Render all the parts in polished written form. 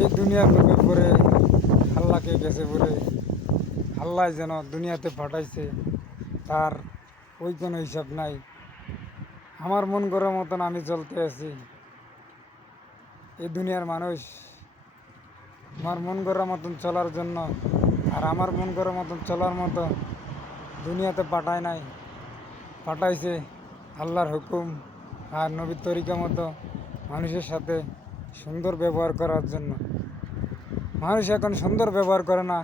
এই দুনিয়ার লোভে পড়ে আল্লাহকে গেছে পড়ে আল্লাহ যেন দুনিয়াতে পাঠাইছে তার ওই কোনো হিসাব নাই। আমার মন করার মতন আমি চলতে আছি। এই দুনিয়ার মানুষ আমার মন করার মতন চলার জন্য আর আমার মন করার মতন চলার মতো দুনিয়াতে পাঠায় নাই, পাঠাইছে আল্লাহর হুকুম আর নবীর তরিকা মতো মানুষের সাথে সুন্দর ব্যবহার করার জন্য। মানুষ এখন সুন্দর ব্যবহার করে না,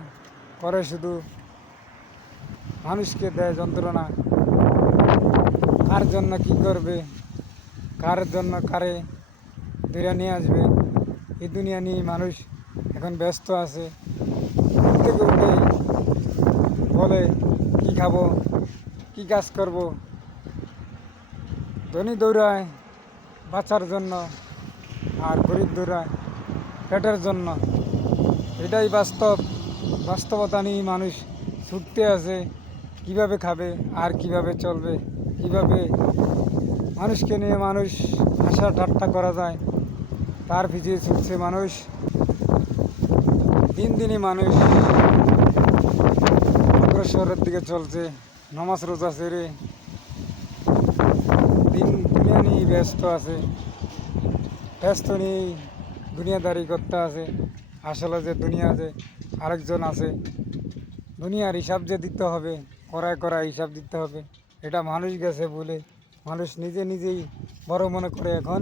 করে শুধু মানুষকে দেয় যন্ত্রণা। কার জন্য কি করবে, কার জন্য কারে ধরে নিয়ে আসবে, এই দুনিয়া নিয়ে মানুষ এখন ব্যস্ত আছে। প্রত্যেকে উঠে বলে কি খাবো, কি কাজ করব। ধনী দৌড়ায় বাঁচার জন্য আর গরিব দৌড়ায় পেটের জন্য। এটাই বাস্তবতা নিয়ে মানুষ ছুটতে আছে কিভাবে খাবে আর কিভাবে চলবে, কিভাবে মানুষকে নিয়ে মানুষ হাসা ঠাট্টা করা যায় তার পিছিয়ে ছুটছে মানুষ। দিন দিনই মানুষ অগ্রসরের দিকে চলছে, নামাজ রোজা ছেড়ে দুনিয়া নিয়ে ব্যস্ত আছে, ব্যস্ত নিয়েই দুনিয়াদারি করতে আছে। আসলে যে দুনিয়া যে আরেকজন আছে, দুনিয়ার হিসাব যে দিতে হবে, করায় হিসাব দিতে হবে, এটা মানুষ গেছে বলে মানুষ নিজে নিজেই বড় মনে করে এখন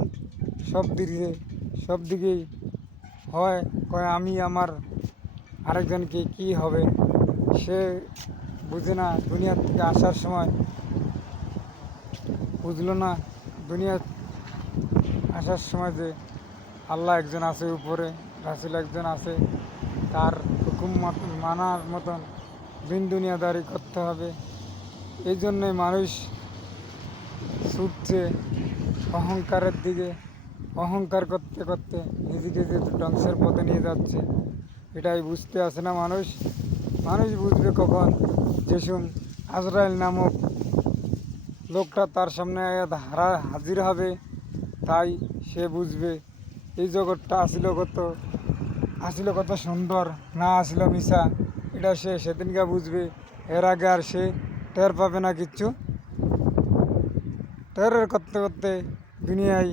সব দিকেই হয় কয় আমি আমার আরেকজনকে কি হবে সে বুঝে না। দুনিয়ার থেকে আসার সময় বুঝলো না দুনিয়া আসার সময় যে আল্লাহ একজন আছে উপরে, রাসূল একজন আছে, তার হুকুম মানার মতন দিন দুনিয়াদারি করতে হবে। এই জন্যে মানুষ ছুটছে অহংকারের দিকে, অহংকার করতে করতে নিজেকে যে ধ্বংসের পথে নিয়ে যাচ্ছে এটাই বুঝতে আসে না মানুষ। মানুষ বুঝবে কখন, যেসম আজরাইল নামক লোকটা তার সামনে হাজির হবে, তাই সে বুঝবে এই জগৎটা আসিল কত সুন্দর, না আসিল মিশা। এটা সে সেদিনকে বুঝবে, এর আগে আর সে টের পাবে না কিচ্ছু। টের করতে করতে দুনিয়ায়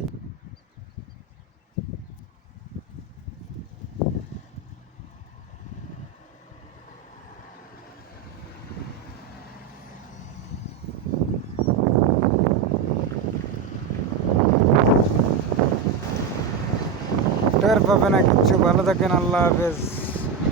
টের পাবে না কিচ্ছু। ভালো থাকেন, আল্লাহ হাফেজ।